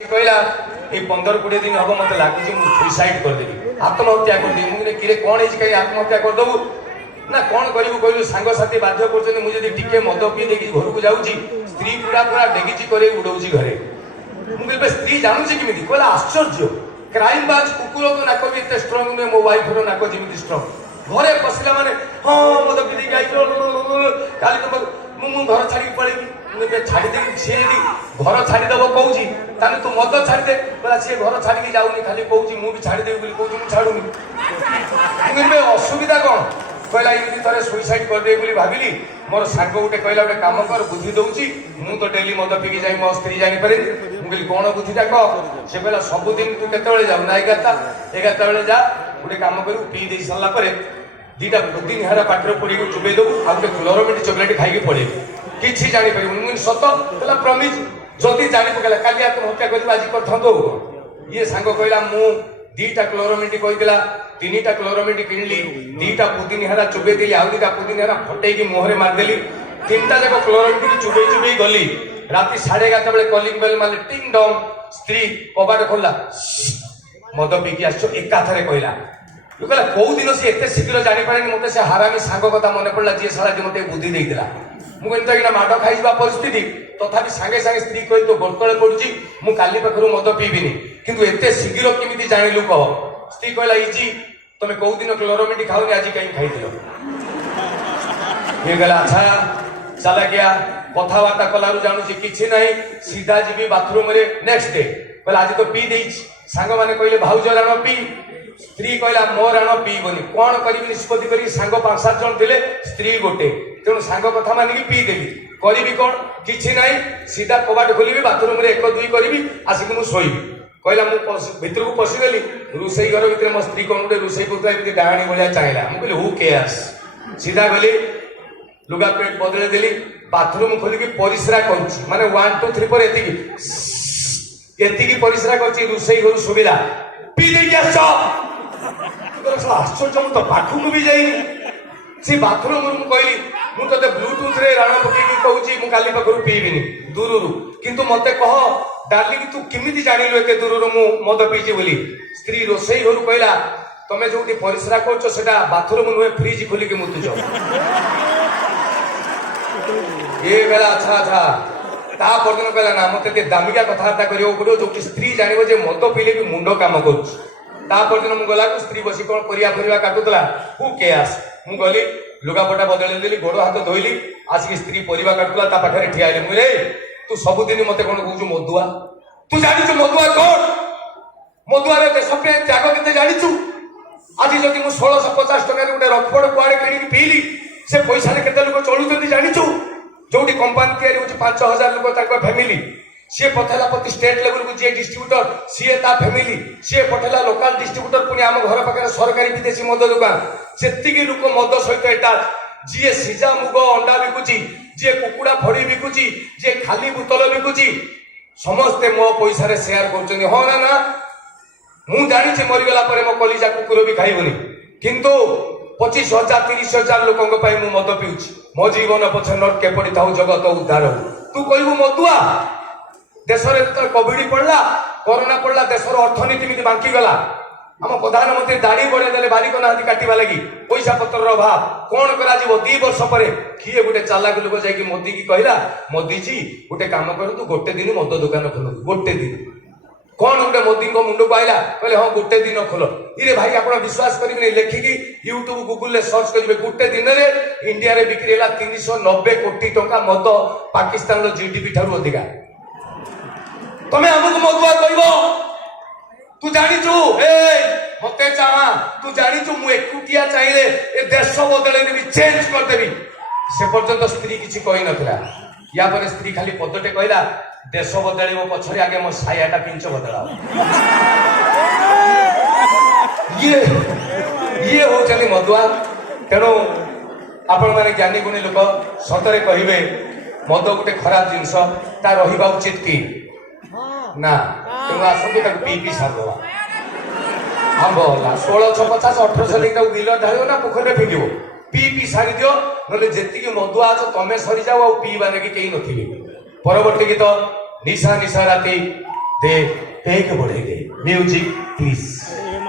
कहला ये 15-20 दिन हम मत लगुच सुइसाइड करदेवी आत्महत्या करदेवी मुझे किरे कौन कहीं आत्महत्या करदेबू ना कौन करू कहलु सांगसाथी बाध्य कर टिके मद पी देखी घर को जाऊँगी स्त्री पूरा पूरा डेगिची करे उड़ाऊँगी घरे मुझे स्त्री जानूची किमी कहला आश्चर्य क्राइम बाज कुकुर तो नाक भी एत स्ट्रंग नुहे मो वाइफ नाक जमी स्ट्रंग घरे पशिला माने हाँ मद पी देखी आई काली तो घर छाड़ी पलैबी छाड़ी दे सी घर छाड़ीदेव कौन तू मद छाड़ीदे बोला सी घर छाड़ी जाऊनी खाली कौन मुझे छाड़ीदेवी कौन छाड़ूनी असुविधा कौन कहला ये थे सुइसाइड करदे भाविली मोर सांग गोटे कहला गोटे कम कर बुद्धि दौची मु तो डेली मद पीकी जाए मो स्त्री जापर मुझे कौन बुद्धिटा कह से कहला सबुदिन तू केत जाऊ ना 11टा बेले जा गोटे कम करू पी दे सारापर दीटा बुद्धि निहारा पाटर पड़ी चुबे देबू आ गोटे क्लोरोमिट चॉकलेट खाई पड़े किसी जापर मुझे सत कहला प्रमिज जदि जानी पकड़ा काली आत्महत्या कर आज कर ये सांग कहला मु 2टा क्लोरोमिट कहला 3टा क्लोरोमिट किणली 2टा पुदिनहारा चुबे देली आउ 2टा पुदिनहारा फटेकी मुहरे मारदेली 3टा जाक क्लोरोमिट चुबे गली राति 11:30 बेले कॉलिंग बेल मारे टिंग डोंग स्त्री कबाट खोला मद पीकी आसो एकाथरे कहला कहला कौ दिन सी एत शीघ्र जापर मत से हारामी सांग कथा मन पड़ा जी सारा मत बुद्धि देला मुझे माड़ खाई परिस्थिति तथापि सांगे सांगे स्त्री कही तो गोतले पड़ुची मु काली पाखु मद पीबिनी किंतु एते शीघ्र केमिति जानिलु कह स्त्री कहला इजी तुम कौ दिन क्लोरोमिट खाओनी आज कहीं खाई ये गला अच्छा चला गया कथबार्ता कलु जानूची किसी ना सीधा जी बाथरूम रे नेक्स्ट डे कहला आज तो पी दे सांग मैंने कहले भाउज राण पी स्त्री कहला मो राण पीबनी कौन करी निष्पत्ति कर सांग 5-7 जन थे स्त्री गोटे तेणु सांग कथा मानिकी पीदेवी करी कौन किसी ना सीधा कबाट खोलि बाथरूम रे 1-2 करी आसिक मुझे शोबी कहला भितर को पशिगली रोसई घर भितर मो स्त्री कौन गोटे रोसई कर डाणी भाया चाहिए मुझे हु केयर्स सीधा गली लुगा पेट बदल देली बाथरूम खोलिकी परिश्रा कर माने 1 2 3 पर एतिकी परिश्रा कर रोसई घर सुविधा पी दे आश्चर्य मुझे पाखु भी जाइनी से बाथरूम कहली मुझे ब्लूटूथ रे राण पकईकी कहूँ मुझे काली पाखु पीबिनी दूर किंतु मत कह डार्लिंग तू किमिति जानिलु एते दूर मु मद पीची बोली स्त्री रोसई घर कहला तमे जो परिश्रा कर बाथरूम नुहे फ्रिज खोलिकी मुतुच ये बेला अच्छा अच्छा ता पर्यटन कहला ना मत दामिका कथबार्ता करियो पड़ो जो स्त्री जानिबो जे मद पीले भी मुंड काम करुछ ता पर्यटन मु गला स्त्री बसी कौन परिया काटुला हु केयर्स मु गली लुगापटा बदल देली गोड़ हाथ धोइली आसिक स्त्री परिवा काटुला ता पाखरे ठिया हेली मुरे तू सबुदिन मते कौन कहू मदुआ तू जानिଛୁ मदुआ कौन मदुआ रे देश प्रेम त्याग केते जानिଛୁ आज जदि मु 1650 टका रे गोटे रखबड़ कुआड़े किणी पीली से पैसा रे केते लोक चलुचंती जानिଛୁ जोटी कंपानी तैयारी होची 5000 लोक ताको फैमिली सी पठेला प्रति स्टेट लेवल को जे डिस्ट्रीब्यूटर सी ता फैमिली सी पठेला लोकल डिस्ट्रीब्यूटर पुनी आम घर पाखे सरकारी विदेशी मद दुकान से लोक मद सहित एटा जी सीजा मुग अंडा बिकुची जी कुकुड़ा फड़ी बिकुची जी खाली बोतल बिकुची समस्ते मो पैसा रे शेयर कर हाँ ना ना मु जानी मरीगला मो कलिजा कुकुर भी खाइबनी किंतु 25,000 30,000 लोक मु मद पिउची मो जीवन पछे नरके पड़ी था जगत उद्धार हो तू कहबू मदुआ देश में कोविड पड़ला कोरोना पड़ला देशर अर्थनीति में बांकी गला आम प्रधानमंत्री दाढ़ी बढ़े देले बारिक ना काटवा लगी पैसा पत्र अभाव कौन करा 2 वर्ष पर किए गोटे चालाक लोक जाकि मोदी की कहला मोदी जी गोटे काम करूँ गोटे दिन मद दुकान खोल गोटे दिन कौन गोटे मोदी मुंड को आईला कहले हाँ गोटे दिन खोल इरे भाई आप विश्वास करेंगे लेखिकी यूट्यूब गूगल सर्च करेंगे गोटे दिन में इंडिया रे बिक्री है 390 कोटी टंका मद पाकिस्तान जीडीपी ठारू अधिका तमें आमको मदुआ कह तू जानिचु मत चाह तू जानिचु मु एकुटिया चाहिए ए देश बदल देवी चेंज करदेवी से पर्यंत स्त्री किसी कही नथिला या पर स्त्री खाली पदटे कहला देश बदल पछरे आगे मो सायाटा पिंच बदला ये होचली मदुआ तेणु आपण माने ज्ञानी गुणी लोक सतरे कहिबे मद गोटे खराब जिनस ता रहिबा उचित की ना तेणु आसतु पी सारदवा हाँ बोला 1650-1800 लिटर बिल ढाल ना पोखर फिंगो पी सारी दियो ना जी मदुआ आज तुम सरी जाओ पीवा लगे कहीं नी परवर्ती गीत निशा निशा राति दे टेक बढ़े गए म्यूजिक प्लीज